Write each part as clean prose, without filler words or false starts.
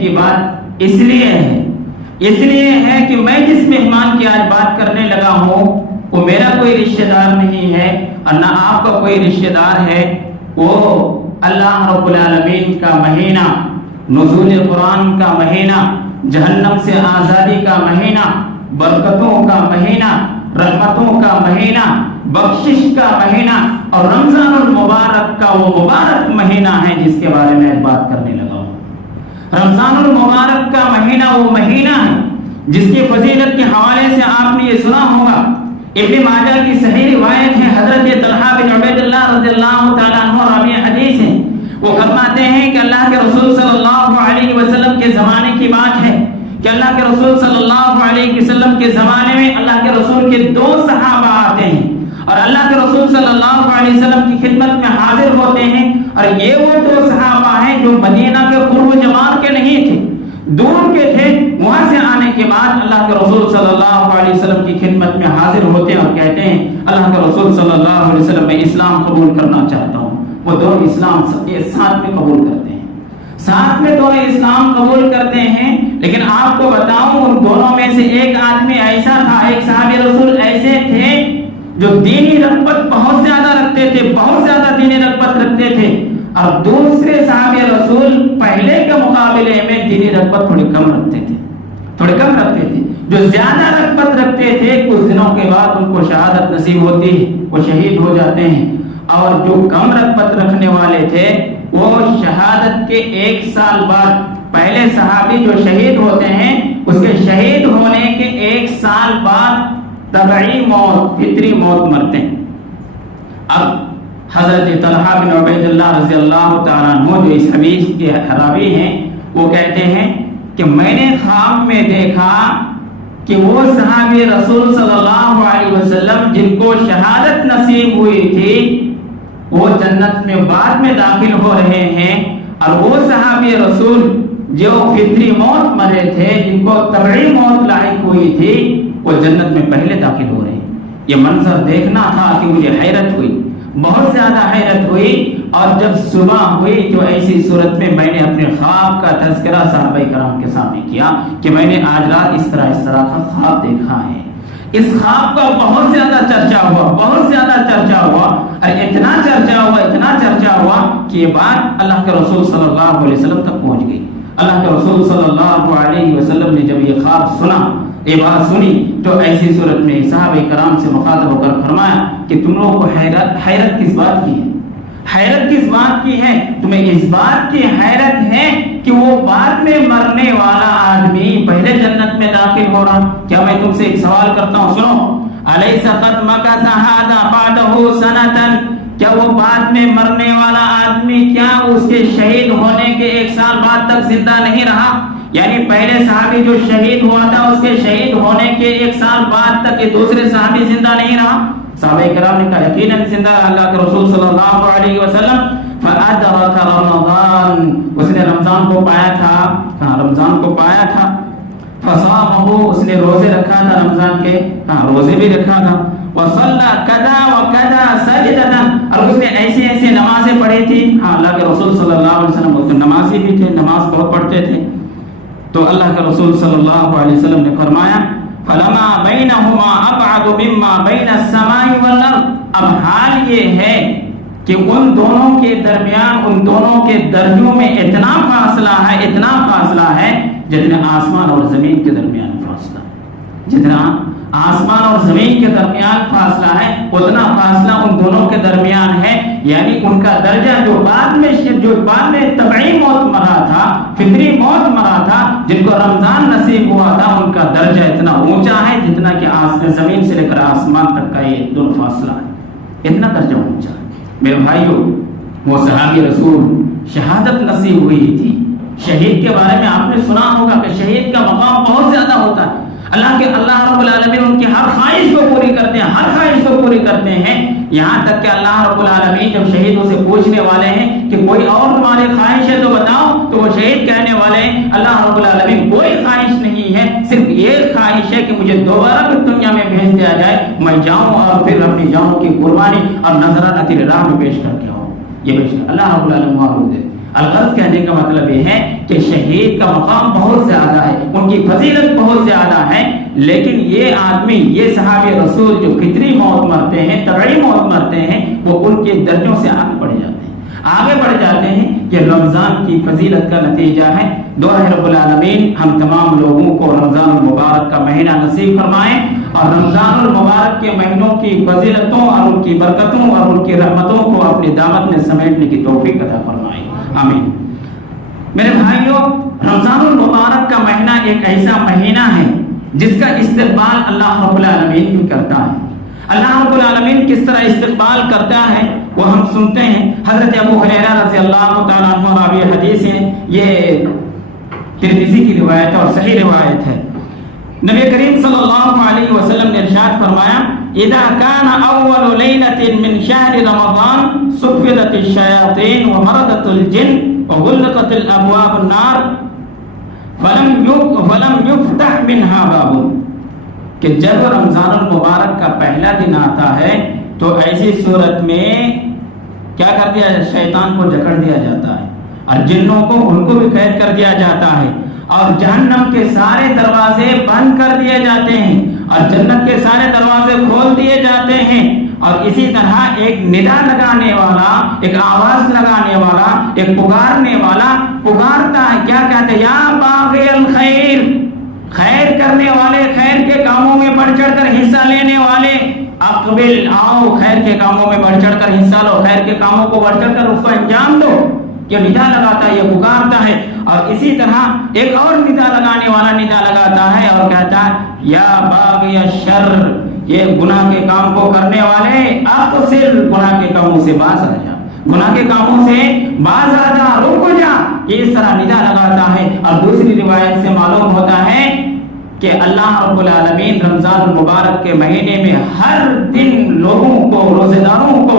کی بات اس لیے ہے کہ میں جس مہمان کی آج بات کرنے لگا ہوں وہ میرا کوئی رشتہ دار نہیں ہے اور نہ آپ کا کوئی رشتہ دار ہے. وہ اللہ رب العالمین کا مہینہ، نزول قرآن کا مہینہ، جہنم سے آزادی کا مہینہ، برکتوں کا مہینہ، رحمتوں کا مہینہ، بخشش کا مہینہ اور رمضان المبارک کا وہ مبارک مہینہ ہے جس کے بارے میں بات کرنے لگا ہوں. رمضان المبارک کا مہینہ وہ مہینہ ہے جس کی فضیلت کے حوالے سے آپ نے یہ سنا ہوگا. ابن ماجہ کی صحیح روایت ہے، حضرت طلحہ بن عبید اللہ رضی اللہ تعالیٰ عنہ راوی حدیث ہے. وہ فرماتے ہیں کہ اللہ کے رسول صلی اللہ علیہ وسلم کے زمانے کی بات ہے کہ اللہ کے رسول صلی اللہ علیہ وسلم کے زمانے میں اللہ کے رسول کے 2 صحابہ آتے ہیں اور اللہ کے رسول صلی اللہ علیہ وسلم کی خدمت میں حاضر ہوتے ہیں. اور یہ وہ 2 صحابہ ہیں جو مدینہ کے قرب و جمار کے نہیں تھے، دور کے تھے. وہاں سے آنے کے بعد اللہ کے رسول صلی اللہ علیہ وسلم کی خدمت میں حاضر ہوتے ہیں اور کہتے ہیں اللہ کے رسول صلی اللہ علیہ وسلم میں اسلام قبول کرنا چاہتا ہوں. وہ دونوں اسلام ساتھ میں قبول کرتے ہیں، ساتھ میں دونوں اسلام قبول کرتے ہیں. لیکن آپ کو بتاؤں ان دونوں میں سے ایک آدمی ایسا تھا، ایک صحابی رسول ایسے تھے جو دینی رغبت بہت زیادہ رکھتے تھے، بہت زیادہ دینی رغبت رکھتے تھے، اور دوسرے صحابی رسول پہلے کے مقابلے میں دینی رغبت تھوڑی کم رکھتے تھے. جو زیادہ رغبت رکھتے تھے کچھ دنوں کے بعد ان کو شہادت نصیب ہوتی ہے، وہ شہید ہو جاتے ہیں. اور جو کم رغبت رکھنے والے تھے وہ شہادت کے 1 سال بعد، پہلے صحابی جو شہید ہوتے ہیں اس کے شہید ہونے کے 1 سال بعد طبعی موت، فطری موت مرتے ہیں. اب حضرت طلحہ بن عبید اللہ رضی اللہ تعالیٰ عنہ جو اس حدیث کے راوی ہیں وہ کہتے ہیں کہ میں نے خواب میں دیکھا کہ وہ صحابی رسول صلی اللہ علیہ وسلم جن کو شہادت نصیب ہوئی تھی وہ جنت میں بعد میں داخل ہو رہے ہیں، اور وہ صحابی رسول جو فطری موت مرے تھے، جن کو طبعی موت لاحق ہوئی تھی، وہ جنت میں پہلے داخل ہو رہے ہیں. یہ منظر دیکھنا تھا کہ مجھے حیرت ہوئی، بہت زیادہ حیرت ہوئی. اور جب صبح ہوئی تو ایسی صورت میں میں نے اپنے خواب کا تذکرہ صحابہ کرام کے سامنے کیا کہ میں نے آج رات اس طرح کا خواب دیکھا ہے. اس خواب کا بہت زیادہ چرچا ہوا اور اتنا چرچا ہوا کہ یہ بات اللہ کے رسول صلی اللہ علیہ وسلم تک پہنچ گئی. اللہ کے رسول صلی اللہ علیہ وسلم نے جب یہ خواب سنا، یہ بات سنی، تو ایسی صورت میں صحابہ کرام سے مخاطب ہو کر فرمایا کہ تم لوگوں کو حیرت کس بات کی ہے؟ حیرت کس بات کی ہے؟ تمہیں اس بات کی حیرت ہے کہ وہ بعد میں مرنے والا آدمی پہلے جنت میں داخل ہو رہا. کیا میں تم سے ایک سوال کرتا ہوں، سنو. الیس قد مکث ھذا بعدہ سنۃ، کیا وہ بعد میں مرنے والا آدمی کیا اس کے شہید ہونے کے 1 سال بعد تک زندہ نہیں رہا؟ یعنی پہلے صحابی جو شہید ہوا تھا اس کے شہید ہونے کے 1 سال بعد تک یہ دوسرے صحابی زندہ نہیں رہا؟ صحابہ کرام نے کہا یقیناً زندہ. اللہ کے رسول صلی اللہ علیہ وسلم فأدرك رمضان، اس نے رمضان کو پایا تھا. فصامه، اس نے روزے رکھا تھا رمضان کے، روزے بھی رکھا تھا. وصلى كذا وكذا سجدة، اور اس نے ایسے نمازیں پڑھی تھی. اللہ کے رسول صلی اللہ علیہ وسلم نمازی بھی تھے، نماز بہت پڑھتے تھے. تو اللہ کے رسول صلی اللہ علیہ وسلم نے فرمایا فلما بینہما ابعد مما بین السماء والارض، اب حال یہ ہے کہ ان دونوں کے درمیان، ان دونوں کے درجوں میں اتنا فاصلہ ہے جتنا آسمان اور زمین کے درمیان فاصلہ، جتنا آسمان اور زمین کے درمیان فاصلہ ہے اتنا فاصلہ ان دونوں کے درمیان ہے. یعنی ان کا درجہ جو بعد میں طبعی موت مرا تھا، فطری موت مرا تھا، جن کو رمضان نصیب ہوا تھا، ان کا درجہ اتنا اونچا ہے جتنا کہ زمین سے لے کر آسمان تک کا یہ دونوں فاصلہ ہے، اتنا درجہ اونچا ہے. میرے بھائیو، وہ صحابی رسول شہادت نصیب ہوئی تھی. شہید کے بارے میں آپ نے سنا ہوگا کہ شہید کا مقام بہت زیادہ ہوتا ہے. اللہ رب العالمین ان کی ہر خواہش کو پوری کرتے ہیں. یہاں تک کہ اللہ رب العالمین جب شہیدوں سے پوچھنے والے ہیں کہ کوئی اور تمہاری خواہش ہے تو بتاؤ، تو وہ شہید کہنے والے ہیں اللہ رب العالمین کوئی خواہش نہیں ہے، صرف یہ خواہش ہے کہ مجھے دوبارہ بھی دنیا میں بھیج دیا جائے، میں جاؤں اور پھر اپنی جانوں کی قربانی اور نذرانہ تیرے راہ میں پیش کر کے آؤں. یہ پیش اللہ رب العالمین الغرض کہنے کا مطلب یہ ہے کہ شہید کا مقام بہت زیادہ ہے، ان کی فضیلت بہت زیادہ ہے، لیکن یہ آدمی، یہ صحابی رسول جو فطری موت مرتے ہیں، طبعی موت مرتے ہیں، وہ ان کے درجوں سے آگے بڑھ جاتے ہیں کہ رمضان کی فضیلت کا نتیجہ ہے۔ دعا ہے رب العالمین ہم تمام لوگوں کو رمضان المبارک کا مہینہ نصیب فرمائیں، اور رمضان المبارک کے مہینوں کی فضیلتوں اور ان کی برکتوں اور ان کی رحمتوں کو اپنی دعوت میں سمیٹنے کی توفیق عطا فرمائیں، آمین۔ میرے بھائیوں، رمضان المبارک کا مہینہ ایک ایسا مہینہ ہے جس کا استقبال اللہ رب العالمین بھی کرتا ہے۔ اللہ رب العالمین کس طرح استقبال کرتا ہے وہ ہم سنتے ہیں۔ حضرت ابو ہریرہ رضی اللہ تعالیٰ عنہ راوی حدیث ہے، یہ ترمذی کی روایت ہے اور صحیح روایت ہے۔ نبی کریم صلی اللہ علیہ وسلم نے ارشاد فرمایا، اذا كان اول ليلة من شهر رمضان صفدت الشياطين ومردت الجن وغلقت الابواب النار فلم يفتح منها باب، کہ جب رمضان المبارک کا پہلا دن آتا ہے تو ایسی صورت میں کیا کر دیا جاتا ہے؟ شیطان کو جکڑ دیا جاتا ہے اور جنوں کو ان کو بھی قید کر دیا جاتا ہے، اور جہنم کے سارے دروازے بند کر دیے جاتے ہیں اور جنت کے سارے دروازے کھول دیے جاتے ہیں، اور اسی طرح ایک ندا لگانے والا، ایک آواز لگانے والا، ایک پکارنے والا پکارتا ہے، کیا کہتے ہیں؟ یا باغی الخیر، خیر کرنے والے، خیر کے کاموں میں بڑھ چڑھ کر حصہ لینے والے، اقبل، آؤ خیر کے کاموں میں بڑھ چڑھ کر حصہ لو، خیر کے کاموں کو بڑھ چڑھ کر اس کو انجام دو۔ یہ ندا لگاتا ہے، یہ پکارتا ہے، اور اسی طرح ایک اور ندا لگانے والا ندا لگاتا ہے اور کہتا ہے یا باغی الشر، یہ گناہ کے کام کو کرنے والے، اقصر، گناہ کے کاموں سے باز آ جا، گناہ کے کاموں سے باز آ جا، رک جا، یہ اس طرح ندا لگاتا ہے۔ اور دوسری روایت سے معلوم ہوتا ہے کہ اللہ رب العالمین رمضان المبارک کے مہینے میں ہر دن لوگوں کو، روزے داروں کو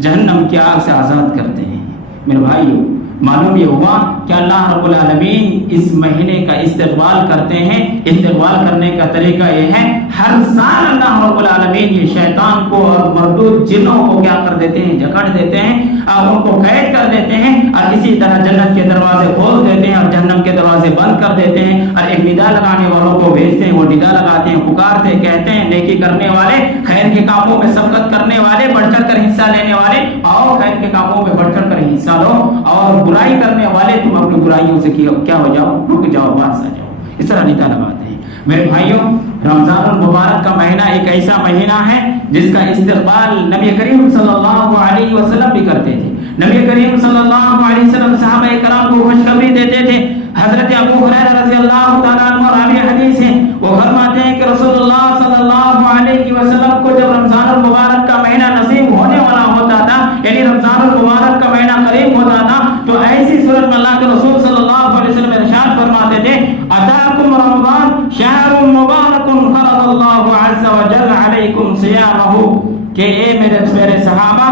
جہنم کی آگ سے آزاد کرتے ہیں۔ میرے بھائیو، معلوم یہ ہوا کہ اللہ رب العالمین اس مہینے کا استقبال کرتے ہیں۔ استقبال کرنے کا طریقہ یہ ہے، ہر سال اللہ رب العالمین یہ شیطان کو اور مردود جنوں کو کیا کر دیتے ہیں؟ جکڑ دیتے ہیں اور ان کو قید کر دیتے ہیں، اور اسی طرح جنت کے دروازے کھول دیتے ہیں اور جہنم کے دروازے بند کر دیتے ہیں، اور ایک ندا لگانے والوں کو بھیجتے ہیں، وہ ندا لگاتے ہیں، پکارتے، کہتے ہیں نیکی کرنے والے، خیر کے کاموں میں سبقت کرنے والے، بڑھ چڑھ کر حصہ لینے والے، آؤ خیر کے کاموں میں بڑھ چڑھ کر حصہ لو، اور برائی کرنے والے تم اپنی برائیوں سے کیا ہو جاؤ؟ رک جاؤ، باز آ جاؤ۔ اس طرح ندا لگاتے ہیں۔ میرے بھائیوں، رمضان المبارک کا مہینہ ایک ایسا مہینہ ہے جس کا استقبال نبی کریم صلی اللہ علیہ وسلم بھی کرتے تھے۔ نبی کریم صلی اللہ علیہ وسلم صحابہ کرام کو خوشخبری دیتے تھے۔ حضرت ابو ہریرہ رضی اللہ تعالیٰ عنہ راوی حدیث ہیں، وہ فرماتے ہیں کہ رسول اللہ صلی اللہ علیہ وسلم کو جب رمضان المبارک کا مہینہ نصیب ہونے والا ہوتا تھا، یعنی رمضان المبارک کا مہینہ قریب ہوتا تھا، تو ایسی صورت میں اللہ کے رسول صلی اللہ علیہ وسلم ارشاد فرماتے تھے، اتاکم رمضان شہر مبارک فرض اللہ عز وجل علیکم صیامہ، کہ اے میرے صحابہ،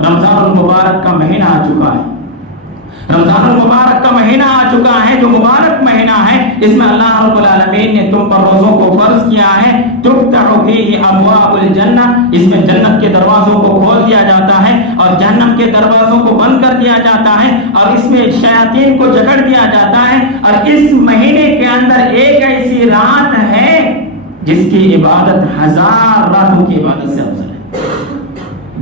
رمضان المبارک کا مہینہ آ چکا ہے، رمضان المبارک کا مہینہ آ چکا ہے، جو مبارک مہینہ ہے، اس میں اللہ رب العالمین نے تم پر روزوں کو فرض کیا ہے، تفتح فیہ ابواب الجنہ، اس میں جنت کے دروازوں کو کھول دیا جاتا ہے اور جہنم کے دروازوں کو بند کر دیا جاتا ہے، اور اس میں شیاطین کو جکڑ دیا جاتا ہے، اور اس مہینے کے اندر ایک ایسی رات ہے جس کی عبادت 1000 راتوں کی عبادت سے افضل ہے،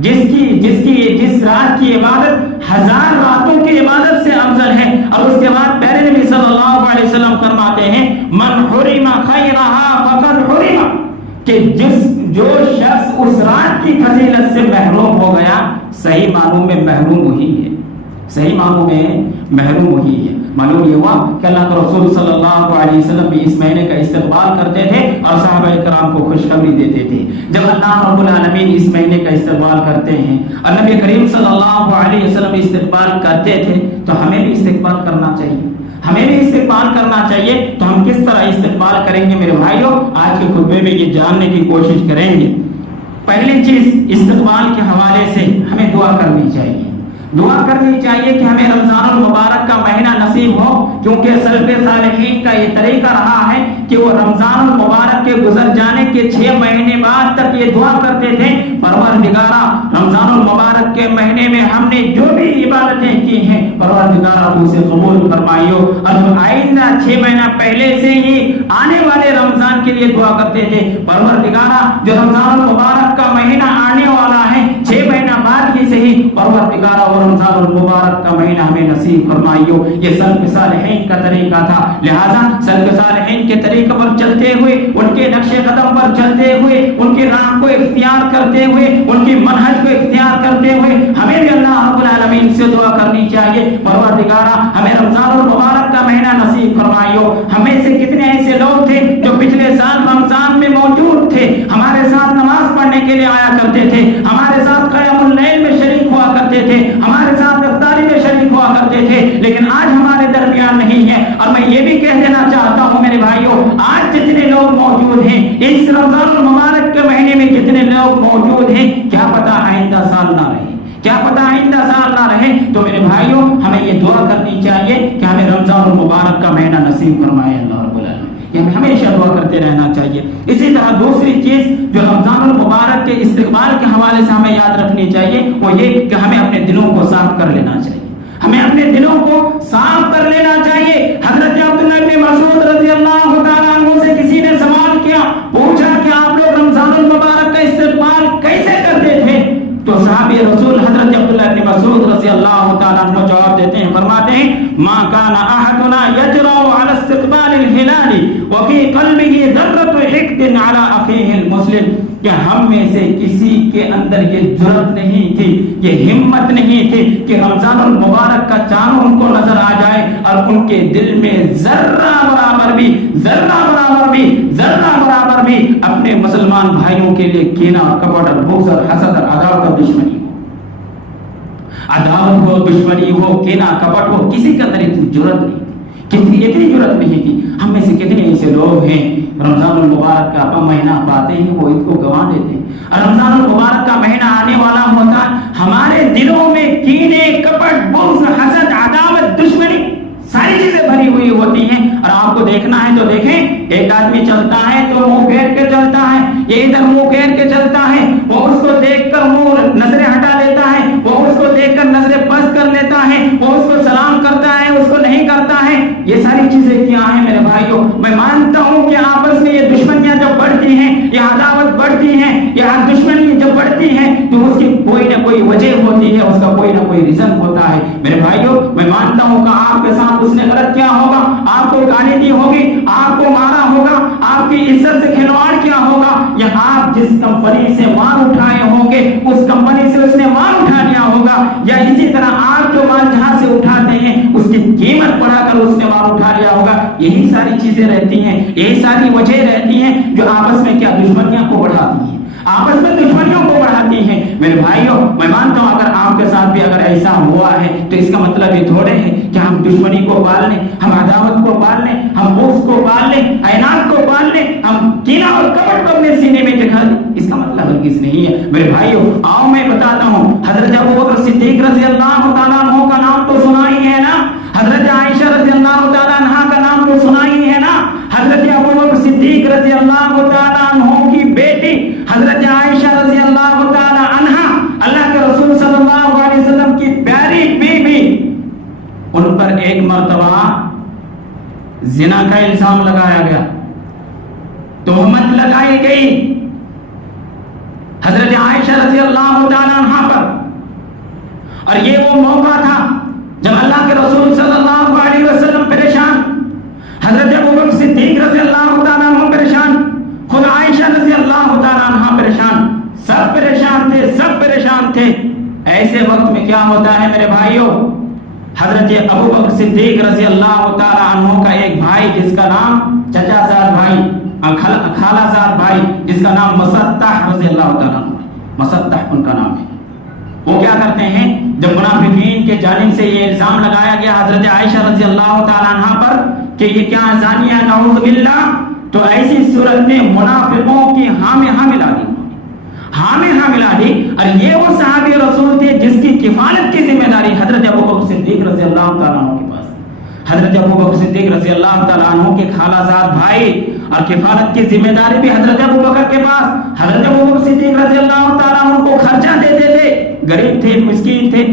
جس رات کی عبادت 1000 راتوں کی عبادت سے افضل ہے۔ اور اس کے بعد پیارے نبی صلی اللہ علیہ وسلم فرماتے ہیں، من حرم خیرہا فقد حرم، کہ جو شخص اس رات کی فضیلت سے محروم ہو گیا، صحیح معنوں میں محروم وہی ہے، صحیح معنوں میں محروم وہی ہے۔ معلوم یہ ہوا کہ اللہ کے رسول صلی اللہ علیہ وسلم بھی اس مہینے کا استقبال کرتے تھے اور صحابہ کرام کو خوشخبری دیتے تھے۔ جب اللہ رب العالمین اس مہینے کا استقبال کرتے ہیں اور نبی کریم صلی اللہ علیہ وسلم استقبال کرتے تھے، تو ہمیں بھی استقبال کرنا چاہیے، ہمیں بھی استقبال کرنا چاہیے۔ تو ہم کس طرح استقبال کریں گے میرے بھائیوں؟ آج کے خطبے میں یہ جاننے کی کوشش کریں گے۔ پہلی چیز، استقبال کے حوالے سے ہمیں دعا کرنی چاہیے۔ دعا کرنی چاہیے کہ ہمیں رمضان المبارک کا مہینہ نصیب ہو، کیونکہ سلف صالحین کا یہ طریقہ رہا ہے کہ وہ رمضان المبارک کے گزر جانے کے 6 مہینے بعد تک یہ دعا کرتے تھے، پروردگارا رمضان المبارک کے مہینے میں ہم نے جو بھی عبادتیں کی ہیں پروردگارا اسے قبول فرمائیو، اور جو آئندہ 6 مہینہ پہلے سے ہی آنے والے رمضان کے لیے دعا کرتے تھے، پروردگارا جو رمضان المبارک کا مہینہ آنے والا ہے 6 مہینہ بعد ہی سے ہی پروردگارا اور رمضان المبارک کا مہینہ ہمیں نصیب فرمائیو۔ یہ سلف صالحین کا طریقہ تھا، لہذا سلف صالحین کے طریقے پر چلتے ہوئے، ان کے نقش قدم پر چلتے ہوئے، ان کی راہ کو اختیار کرتے ہوئے، ان کی منہج کو اختیار کرتے ہوئے ہمیں بھی اللہ رب العالمین سے دعا کرنی چاہیے، پروردگارا ہمیں رمضان المبارک کا مہینہ نصیب فرمائیو۔ ہمیں سے کتنے ایسے لوگ تھے جو پچھلے سال رمضان میں موجود تھے، ہمارے ساتھ نماز پڑھنے کے لیے آیا کرتے تھے، ہمارے ساتھ قیام اللیل میں شریک ہوا کرتے تھے، ہمارے ساتھ افطاری میں شریک ہوا کرتے تھے، لیکن آج ہمارے درمیان نہیں ہے۔ اور میں یہ بھی کہہ دینا چاہتا ہوں میرے بھائیوں، آج جتنے لوگ موجود ہیں اس رمضان المبارک کے مہینے میں جتنے لوگ موجود ہیں، کیا پتہ آئندہ سال نہ رہے، کیا پتہ آئندہ سال نہ رہے۔ تو میرے بھائیوں ہمیں یہ دعا کرنی چاہیے کہ ہمیں رمضان المبارک کا مہینہ نصیب فرمائے اللہ رب العالمین، یہ ہمیں ہمیشہ دعا کرتے رہنا چاہیے۔ اسی طرح دوسری چیز جو رمضان المبارک کے استقبال کے حوالے سے ہمیں یاد رکھنی چاہیے وہ یہ کہ ہمیں اپنے دلوں کو صاف کر لینا چاہیے، ہمیں اپنے دلوں کو صاف کر لینا چاہیے۔ حضرت عبداللہ بن مسعود رضی اللہ تعالیٰ عنہ سے کسی نے سوال کیا، پوچھا کہ آپ لوگ رمضان المبارک کا استقبال کیسے کرتے تھے؟ تو صحابی رسول حضرت عبداللہ بن مسعود رضی اللہ تعالیٰ عنہ جواب دیتے ہیں، فرماتے ہیں ما کان احدنا یجرؤ علی استقبال الہلال وفی قلبہ ذرۃ حقد علی اخیہ المسلم، کہ ہم میں سے کسی کے اندر یہ جرأت نہیں تھی، یہ ہمت نہیں تھی کہ رمضان المبارک کا چاند ان کو نظر آ جائے اور ان کے دل میں ذرہ برابر بھی اپنے مسلمان بھائیوں کے لیے کینہ اور کپٹ اور بغض اور حسد اور عداوت اور دشمنی عداوت ہو، دشمنی ہو، کینہ کپٹ ہو، کسی کے اندر اتنی جرأت نہیں تھی، اتنی جرأت نہیں تھی۔ ہم میں سے کتنے ایسے لوگ ہیں رمضان المبارک کا مہینہ پاتے ہیں وہ عید کو گنوا دیتے ہیں، اور رمضان المبارک کا مہینہ آنے والا ہوتا ہمارے دلوں میں کینے، کپٹ، بغض، حسد، عداوت، دشمنی ساری چیزیں بھری ہوئی ہوتی ہیں۔ اور آپ کو دیکھنا ہے تو دیکھیں، ایک آدمی چلتا ہے تو منہ پھیر کے چلتا ہے، یہ ادھر منہ پھیر کے چلتا ہے، وہ اس کو دیکھ کر منہ نظریں ہٹا لیتا ہے، وہ اس کو دیکھ کر نظریں پست کر لیتا ہے، وہ اس کو سلام کرتا ہے، اس کو نہیں کرتا ہے۔ یہ ساری چیزیں کیا ہیں میرے بھائیوں؟ میں مانتا ہوں کہ آپس میں یہ دشمنیاں جب بڑھتی ہیں، یہ عداوت بڑھتی ہیں، یہ دشمنی جب بڑھتی ہیں تو اس کی کوئی نہ کوئی وجہ ہوتی ہے، اس کا کوئی نہ کوئی ریزن ہوتا ہے۔ میرے بھائیوں میں مانتا ہوں کہ آپ کے ساتھ اس نے غلط کیا ہوگا، آپ کو گالی دی ہوگی، آپ کو مارا ہوگا، آپ کی عزت سے کھلواڑ کیا ہوگا، یا آپ جس کمپنی سے مال اٹھائے ہوں گے اس کمپنی سے اس نے مال اٹھا لیا ہوگا، یا اسی طرح آپ جو مال جہاں سے اٹھاتے ہیں اس کی قیمت بڑھا کر اس نے مال اٹھا لیا ہوگا۔ یہی ساری چیزیں رہتی ہیں، یہی ساری وجہ رہتی ہیں جو آپس میں کیا دشمنیاں کو بڑھاتی ہیں، آپس میں دشمنیوں کو بڑھاتی ہیں۔ میرے بھائیوں میں مانتا ہوں اگر آپ کے ساتھ بھی اگر ایسا ہوا ہے تو اس کا مطلب یہ تھوڑے ہے کہ ہم دشمنی کو پال لیں، ہم عداوت کو پال لیں، ہم بغض کو پال لیں، عناد کو پال لیں، ہم کینہ اور کپٹ کو اپنے سینے میں جگہ دیں، اس کا مطلب ہرگز نہیں ہے۔ میرے بھائیوں آؤ میں بتاتا ہوں، حضرت ابوبکر صدیق رضی اللہ تعالیٰ عنہ کا نام تو سنا ہی ہے نا، حضرت عائشہ رضی اللہ تعالیٰ عنہ کا نام تو سنا ہی ہے نا، حضرت ابوبکر صدیق رضی اللہ تعالیٰ عنہ کی بیٹی حضرت عائشہ رضی اللہ تعالیٰ عنہ، اللہ کے رسول صلی اللہ علیہ وسلم کی پیاری بیوی، ان پر ایک مرتبہ زنا کا الزام لگایا گیا، تہمت لگائی گئی حضرت عائشہ رضی اللہ تعالیٰ عنہ پر، اور یہ وہ موقع تھا جب اللہ کے رسول صلی اللہ علیہ وسلم پریشان، حضرت ابوبکر صدیق رضی اللہ تعالیٰ عنہ پریشان، خود عائشہ رضی اللہ تعالیٰ عنہ پریشان، سب پریشان تھے۔ ایسے وقت میں کیا ہوتا ہے میرے بھائیوں، حضرت ابوبکر صدیق رضی اللہ تعالیٰ عنہ کا ایک بھائی جس کا نام چچا زاد بھائی، خالہ زاد بھائی، جس کا نام مصطح رضی اللہ تعالیٰ عنہ، مصطح ان کا نام ہے، وہ کیا کرتے ہیں جب منافقین کے جانب سے یہ الزام لگایا گیا حضرت عائشہ رضی اللہ تعالیٰ عنہ پر کہ یہ کیا زانیہ نعوذ باللہ، تو ایسی صورت میں منافقوں کی ہاں میں ہاں ملا دی، ہاں میں ہاں ملا دی. اور یہ وہ صحابی رسول تھے جس کی کفالت کی ذمہ داری حضرت ابوبکر صدیق رضی اللہ تعالیٰ عنہ کے پاس. حضرت ابوبکر صدیق رضی اللہ تعالیٰ عنہ کے خالہ زاد بھائی اور کفالت کی ذمہ داری بھی حضرت ابوبکر کے پاس. حضرت ابوبکر صدیق رضی اللہ تعالیٰ عنہ کو خرچہ دیتے تھے, غریب تھے, مسکین تھے,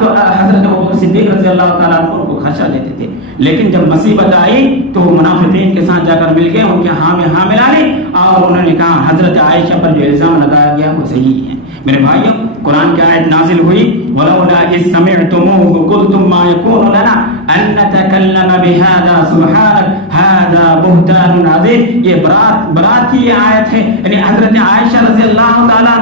تو حضرت ابوبکر صدیق رضی اللہ تعالیٰ عنہ کو خرچہ دیتے تھے. لیکن جب مصیبت آئی تو وہ منافقین کے ساتھ جا کر مل گئے, ان کے ہاں میں ہاں ملا لی اور انہوں نے کہا حضرت عائشہ پر جو الزام لگایا گیا وہ صحیح ہے. میرے بھائیوں, قرآن کی آیت نازل ہوئی وَلَوْلَا إِذْ سَمِعْتُمُوهُ قُلْتُمْ مَا يَكُونُ لَنَا أَن نَّتَكَلَّمَ بِهَذَا سُبْحَانَكَ هَذَا بُهْتَانٌ عَظِيمٌ. یہ برات کی یہ آیت ہے. یعنی حضرت عائشہ رضی اللہ تعالیٰ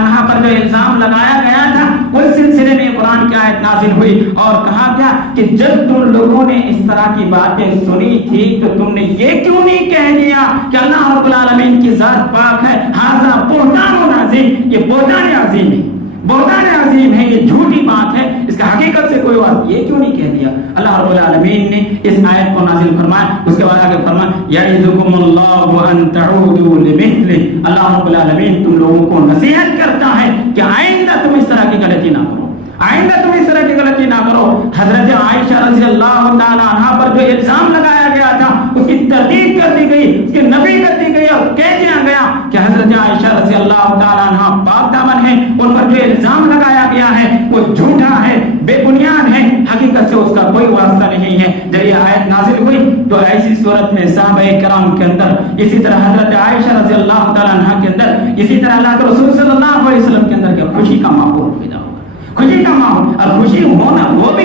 عنہا پر جو الزام لگایا گیا تھا اس سلسلے میں قرآن کی آیت نازل ہوئی اور کہا گیا کہ جب تم لوگوں نے اس طرح کی باتیں سنی تھی تو تم نے یہ کیوں نہیں کہہ دیا کہ اللہ رب العالمین کی ذات پاک ہے, ھذا بہتان عظیم, یہ بہتان عظیم ہے, بہتان عظیم ہے, یہ جھوٹی بات ہے, اس کا حقیقت سے کوئی بات. یہ کیوں نہیں کہہ دیا؟ اللہ رب العالمین نے اس آیت کو نازل فرمایا, اس کے بعد آگے فرمایا یعظکم اللہ ان تعودوا لمثلہ. اللہ رب العالمین تم لوگوں کو نصیحت کرتا ہے کہ آئندہ تم اس طرح کی غلطی نہ کرو, آئندہ تم اس طرح کی غلطی نہ کرو. حضرت عائشہ رضی اللہ تعالی عنہا پر جو الزام لگایا گیا تھا اس کی تردید کر دی گئی, اس کی نفی کر دی گئی اور کہہ دیا گیا کہ حضرت عائشہ رضی اللہ تعالی عنہا پاک دامن ہے, ان پر جو الزام لگایا گیا ہے وہ جھوٹا ہے, بے بنیاد ہے, حقیقت سے اس کا کوئی واسطہ نہیں ہے. جب یہ آیت نازل ہوئی تو ایسی صورت میں صحابہ کرام کے اندر, اسی طرح حضرت عائشہ رضی اللہ تعالی عنہا کے اندر, اسی طرح اللہ کے رسول صلی اللہ علیہ وسلم کے اندر خوشی کا ماحول پیدا ہوا, خوشی کا ماحول. اور خوشی ہونا ہو بھی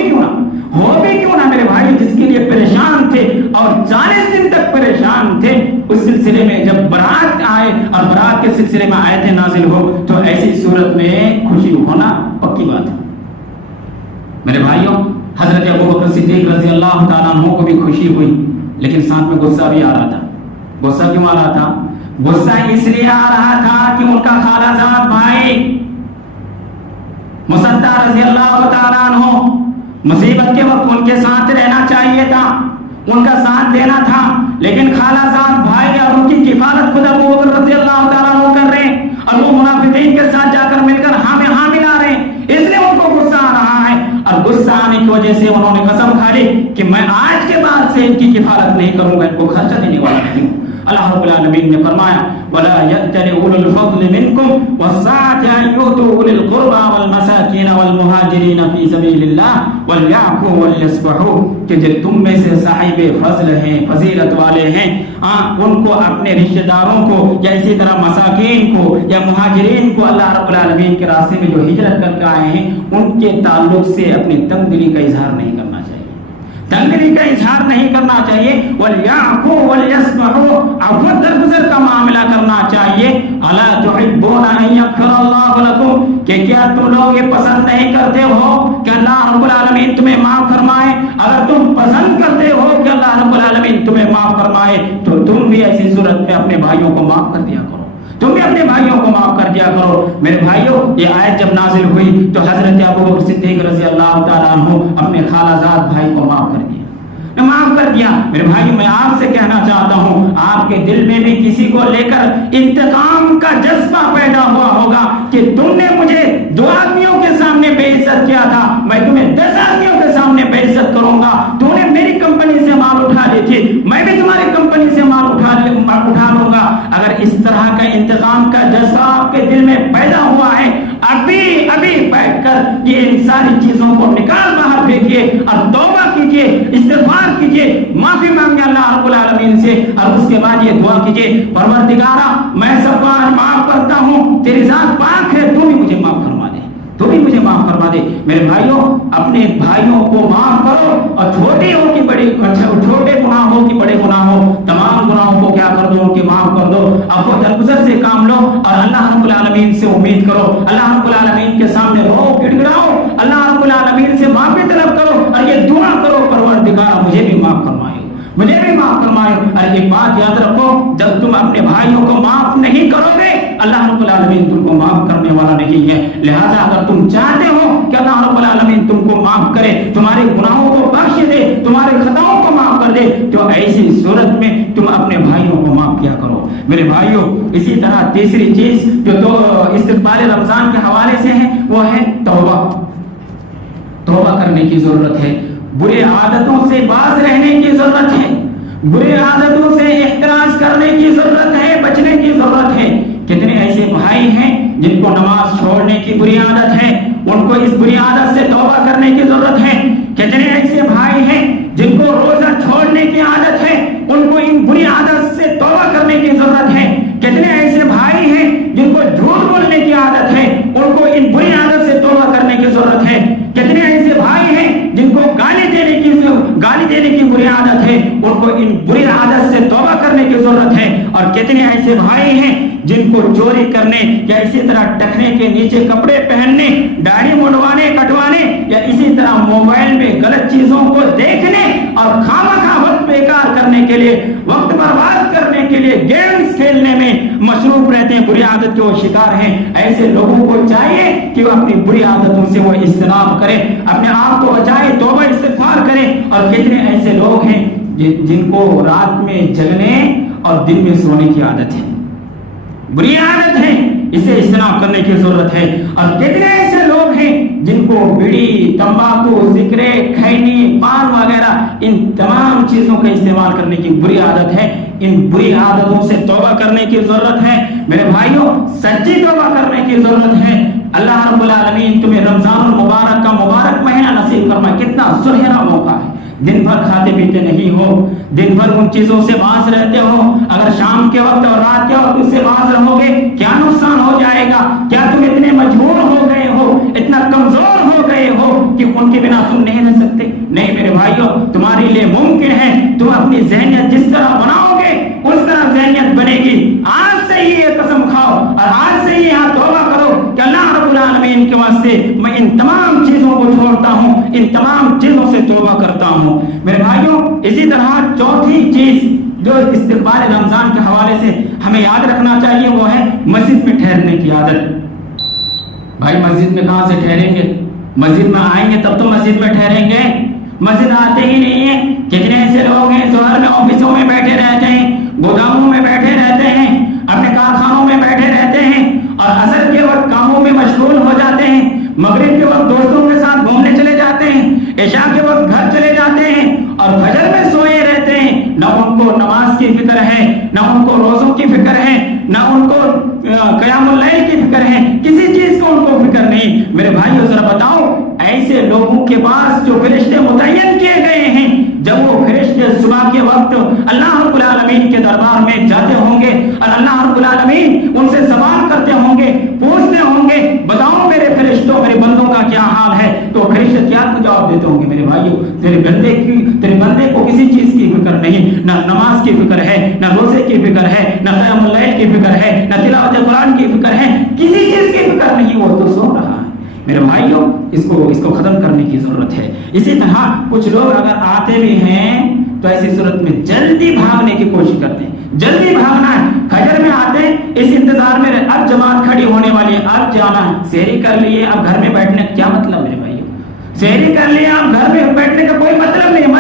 کیوں نہ میرے بھائی, جس کے لیے پریشان تھے اور 40 دن تک پریشان تھے, اس سلسلے میں جب برات آئے اور برات کے سلسلے میں آیتیں نازل ہو تو ایسی صورت میں خوشی ہونا پکی بات ہے. میرے بھائیوں, حضرت ابوبکر صدیق رضی اللہ تعالیٰ عنہ کو بھی خوشی ہوئی لیکن ساتھ میں غصہ بھی آ رہا تھا. غصہ کیوں آ رہا تھا؟ غصہ اس لیے آ رہا تھا کہ ان کا خالہ زاد بھائی مصدع رضی اللہ تعالیٰ عنہ مصیبت کے وقت ان کے ساتھ رہنا چاہیے تھا, ان کا ساتھ دینا تھا, لیکن خالہ زاد بھائی اور ان کی کفالت خود ابوبکر رضی اللہ تعالیٰ عنہ کر رہے ہیں اور وہ منافقین کے ساتھ جا کر مل کر ہاں میں ہاں ملا رہے ہیں, اس لیے ان کو غصہ آ رہا ہے. اور غصہ آنے کی وجہ سے انہوں نے قسم کھا لی کہ میں آج کے بعد سے ان کی کفالت نہیں کروں گا, ان کو خرچہ دینے والا نہیں ہوں. اللہ رب العالمین نے فرمایا وَلَا يَأْتَلِ أُولُو الْفَضْلِ مِنْكُمْ وَالسَّعَةِ أَنْ يُؤْتُوا أُولِي الْقُرْبَى وَالْمَسَاكِينَ وَالْمُهَاجِرِينَ فِي سَبِيلِ اللَّهِ وَلْيَعْفُوا وَلْيَصْفَحُوا, کہ جو تم میں سے صاحب فضل ہیں, فضیلت والے ہیں, ان کو اپنے رشتہ داروں کو یا اسی طرح مساکین کو یا مہاجرین کو اللہ رب العالمین کے راستے میں جو ہجرت کر کے آئے ہیں ان کے تعلق سے اپنی تنگ دلی کا اظہار نہیں کرنا چاہیے, تنگ دلی کا اظہار نہیں کرنا چاہیے. وَلْيَعْفُوا وَلْيَصْفَحُوا, عفو درگزر کا معاملہ کرنا چاہیے. أَلَا تُحِبُّونَ أَن يَغْفِرَ اللَّهُ لَكُمْ, کہ کیا تم لوگ یہ پسند نہیں کرتے ہو کہ اللہ رب العالمین تمہیں معاف فرمائے؟ اگر تم پسند کرتے ہو کہ اللہ رب العالمین تمہیں معاف فرمائے تو تم بھی ایسی صورت میں اپنے بھائیوں کو معاف کر دیا کرو, تم بھی اپنے بھائیوں کو معاف کر دیا کرو. میرے بھائیوں, یہ آیت جب نازل ہوئی تو حضرت ابوبکر صدیق رضی اللہ تعالیٰ عنہ اپنے خالہ زاد بھائی کو معاف کر دیا. میرے بھائی, میں آپ سے کہنا چاہتا ہوں آپ کے دل میں بھی کسی کو لے کر انتقام کا جذبہ پیدا ہوا ہوگا کہ تم نے مجھے 2 آدمیوں کے سامنے بے عزت کیا تھا, میں تمہیں 10 آدمیوں کے سامنے بے عزت کروں گا. تم نے میری کمپنی سے مال اٹھا لی تھی, میں بھی تمہاری کمپنی سے مال اٹھا لوں گا. اگر اس طرح کا انتقام کا جذبہ آپ کے دل میں پیدا ہوا ہے, ابھی بیٹھ کر یہ ان ساری چیزوں کو نکال باہر پھینکیے اور توبہ کیجیے, استغفار کیجیے, معافی مانگے اللہ رب العالمین سے, اور اس کے بعد یہ دعا کیجیے پروردگارا میں سب کو آج معاف کرتا ہوں, تیری ذات پاک ہے, تو بھی مجھے معاف فرما دے, تو بھی مجھے معاف فرما دے. میرے بھائیوں, اپنے بھائیوں کو معاف کرو اور چھوٹے ہو کہ بڑے, چھوٹے گناہ ہو کہ بڑے گناہ ہو, تمام گناہوں کو کیا کر دو, ان کی معاف کر دو. عفو درگزر سے کام لو اور اللہ رب العالمین سے امید کرو, اللہ رب العالمین کے سامنے رو گڑ گڑاؤ, اللہ رب العالمین سے معافی طلب کرو اور یہ دعا کرو پروردگار مجھے بھی معاف فرمائے, مجھے بھی معاف فرمائے. اور ایک بات یاد رکھو, جب تم اپنے بھائیوں کو معاف نہیں کرو گے اللہ رب العالمین تم کو معاف کرنے والا نہیں ہے. لہذا اگر تم چاہتے ہو کہ اللہ رب العالمین تم کو معاف کرے, تمہارے گناہوں کو بخش دے, تمہارے خطاؤں کو معاف کر کر دے تو ایسی صورت میں تم اپنے بھائیوں کو معاف کیا کرو۔ میرے بھائیوں اسی طرح تیسری چیز جو استقبال رمضان کے حوالے سے ہے وہ ہے توبہ کرنے کی ضرورت ہے، برے عادتوں سے باز رہنے کی ضرورت ہے، برے عادتوں سے احتراز کرنے کی ضرورت ہے، بچنے کی ضرورت ہے۔ کتنے ایسے بھائی ہیں جن کو نماز چھوڑنے کی بری عادت ہے، ان کو اس بری عادت سے توبہ کرنے کی ضرورت ہے۔ کتنے ایسے بھائی ہیں جن کو روزہ چھوڑنے کی عادت ہے، ان کو ان بری عادت سے توبہ کرنے کی ضرورت ہے۔ کتنے ایسے بھائی ہیں جن کو جھوٹ بولنے کی عادت ہے، ان کو ان بری عادت سے توبہ کرنے کی ضرورت ہے۔ کتنے ایسے بھائی ہیں جن کو گالی دینے کی بری عادت ہے، ان کو ان بری عادت سے توبہ کرنے کی ضرورت ہے۔ اور کتنے ایسے بھائی ہیں جن کو چوری کرنے یا اسی طرح ٹخنے کے نیچے کپڑے پہننے، داڑھی منڈوانے کٹوانے یا اسی طرح موبائل میں غلط چیزوں کو دیکھنے اور خامخواہ وقت بیکار کرنے کے لیے، وقت برباد کرنے کے لیے گیمز کھیلنے میں مصروف رہتے ہیں، بری عادت کے وہ شکار ہیں۔ ایسے لوگوں کو چاہیے کہ وہ اپنی بری عادتوں سے وہ اجتناب کریں، اپنے آپ کو بچائیں، توبہ استغفار کریں۔ اور کتنے ایسے لوگ ہیں جن کو رات میں جگنے اور دن میں سونے کی عادت ہے، بری عادت ہے، اسے اجتناب کرنے کی ضرورت ہے۔ اور کتنے ایسے لوگ ہیں جن کو بیڑی، تمباکو، سگریٹ، کھینی، پان وغیرہ ان تمام چیزوں کا استعمال کرنے کی بری عادت ہے۔ ان بری عادتوں سے توبہ کرنے کی ضرورت ہے۔ میرے بھائیوں سچی توبہ کرنے کی ضرورت ہے۔ اللہ رب العالمین تمہیں رمضان المبارک کا مبارک مہینہ نصیب فرمائے۔ کتنا سنہرا موقع ہے، دن بھر کھاتے پیتے نہیں ہو، دن بھر ان چیزوں سے باز رہتے ہو، اگر شام کے وقت اور رات کے وقت اس سے باز رہو گے کیا نقصان ہو جائے گا؟ کیا تم اتنے مجبور ہو گئے ہو، اتنا کمزور ہو گئے ہو کہ ان کے بنا تم نہیں رہ سکتے؟ نہیں میرے بھائیوں، تمہارے لیے ممکن ہے، تم اپنی ذہنیت جس طرح بناؤ گے اس طرح ذہنیت بنے گی۔ آج سے ہی یہ قسم کھاؤ اور آج سے ہی یہاں توبہ کرو کہ اللہ رب العالمین کے واسطے میں ان تمام چیزوں کو چھوڑتا ہوں، ان تمام چیزوں سے توبہ کرتا ہوں۔ میرے بھائیوں اسی طرح چوتھی چیز جو استقبال رمضان کے حوالے سے ہمیں یاد رکھنا چاہیے وہ ہے مسجد میں ٹھہرنے کی عادت۔ بھائی مسجد میں کہاں سے ٹھہریں گے؟ مسجد میں آئیں گے تب تو مسجد میں ٹھہریں گے، مسجد آتے ہی نہیں ہیں۔ کتنے ایسے لوگ ہیں ظہر میں آفسوں میں بیٹھے رہتے ہیں، گوداموں میں بیٹھے رہتے ہیں، اپنے کارخانوں میں بیٹھے رہتے ہیں اور عصر کے وقت کاموں میں مشغول ہو جاتے ہیں، مغرب کے وقت دوستوں کے ساتھ گھومنے چلے جاتے ہیں، عشاء کے وقت گھر چلے جاتے ہیں اور فجر میں سوئے رہتے ہیں۔ نہ ان کو نماز کی فکر ہے، نہ ان کو روزوں کی فکر ہے، نہ ان کو قیام اللیل کی فکر ہے، کسی چیز کو ان کو فکر نہیں۔ میرے بھائیو ذرا بتاؤ ایسے لوگوں کے پاس جو فرشتے متعین کیے گئے ہیں، جب وہ فرشتے صبح کے وقت اللہ رب العالمین کے دربار میں جاتے ہوں گے اور اللہ رب العالمین ان سے سوال کرتے ہوں گے، پوچھتے ہوں گے بتاؤ میرے فرشتوں میرے بندوں کا کیا حال ہے، تو فرشتے کیا جواب دیتے ہوں گے؟ میرے بھائیو تیرے بندے کو کسی چیز کی فکر نہیں، نہ نماز کی فکر ہے، نہ روزے کی فکر ہے، نہ قیام اللیل کی فکر ہے، نہ تلاوت قرآن کی فکر ہے، کسی چیز کی فکر نہیں، وہ تو سو رہا ہے۔ میرے بھائیوں اس کو ختم کرنے کی ضرورت ہے۔ اسی طرح کچھ لوگ اگر آتے بھی ہیں تو ایسی صورت میں جلدی بھاگنے کی کوشش کرتے ہیں، جلدی بھاگنا ہے، فجر میں آتے ہیں اس انتظار میں اب جماعت کھڑی ہونے والی ہے، اب جانا ہے، سحری کر لیے اب گھر میں بیٹھنے کا کیا مطلب؟ میرے بھائیوں سحری کر لیے اب گھر میں بیٹھنے کا کوئی مطلب نہیں،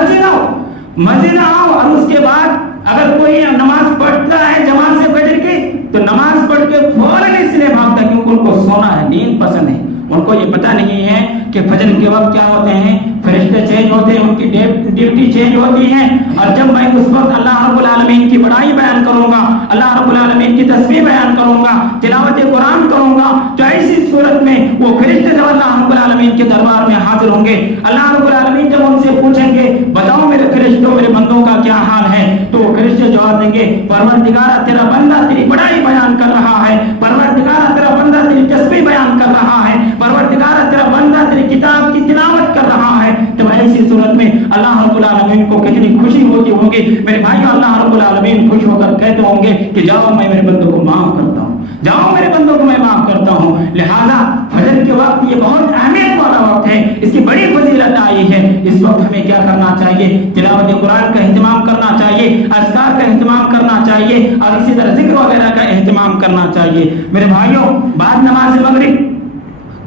مسجد آؤ اور اس کے بعد اگر کوئی نماز پڑھتا ہے جماعت سے فجر کی تو نماز پڑھ کے فوراً اس لیے بھاگتا ہے کیونکہ ان کو سونا ہے، نیند پسند ہے۔ ان کو یہ پتہ نہیں ہے کہ فجر کے وقت کیا ہوتے ہیں، فرشتے چینج ہوتے ہیں، ان کی ڈیوٹی چینج ہوتی ہے، اور جب میں اس وقت اللہ رب العالمین کی بڑائی بیان کروں گا، اللہ رب العالمین کی تسبیح بیان کروں گا، تلاوت قرآن کروں گا، تو ایسی صورت میں وہ فرشتے جب اللہ رب العالمین کے دربار میں حاضر ہوں گے، اللہ رب العالمین جب ان سے پوچھیں گے بتاؤ میرے فرشتوں میرے بندوں کا کیا حال ہے، تو وہ فرشتے جواب دیں گے پروردگارا تیرا بندہ تیری بڑائی بیان کر رہا ہے، پروردگارا تیرا بندہ تیری تسبیح بیان کر رہا ہے، پروردگارا تیرا بندہ تیری کتاب کی تلاوت کر رہا ہے۔ تو ایسی صورت میں اللہ رب العالمین کو کتنی خوشی ہوتی ہوگی۔ میرے بھائیو اللہ رب العالمین خوش ہو کر کہتے ہوں گے کہ جاؤ میں میرے بندوں کو معاف کرتا ہوں، جاؤ میرے بندوں کو میں معاف کرتا ہوں۔ لہذا فجر کے وقت یہ بہت اہمیت والا وقت ہے، اس کی بڑی فضیلت آئی ہے۔ اس وقت ہمیں کیا کرنا چاہیے؟ تلاوت قرآن کا اہتمام کرنا چاہیے، اذکار کا اہتمام کرنا چاہیے، اور اسی طرح ذکر وغیرہ کا اہتمام کرنا چاہیے۔ میرے بھائیو بعد نماز مغرب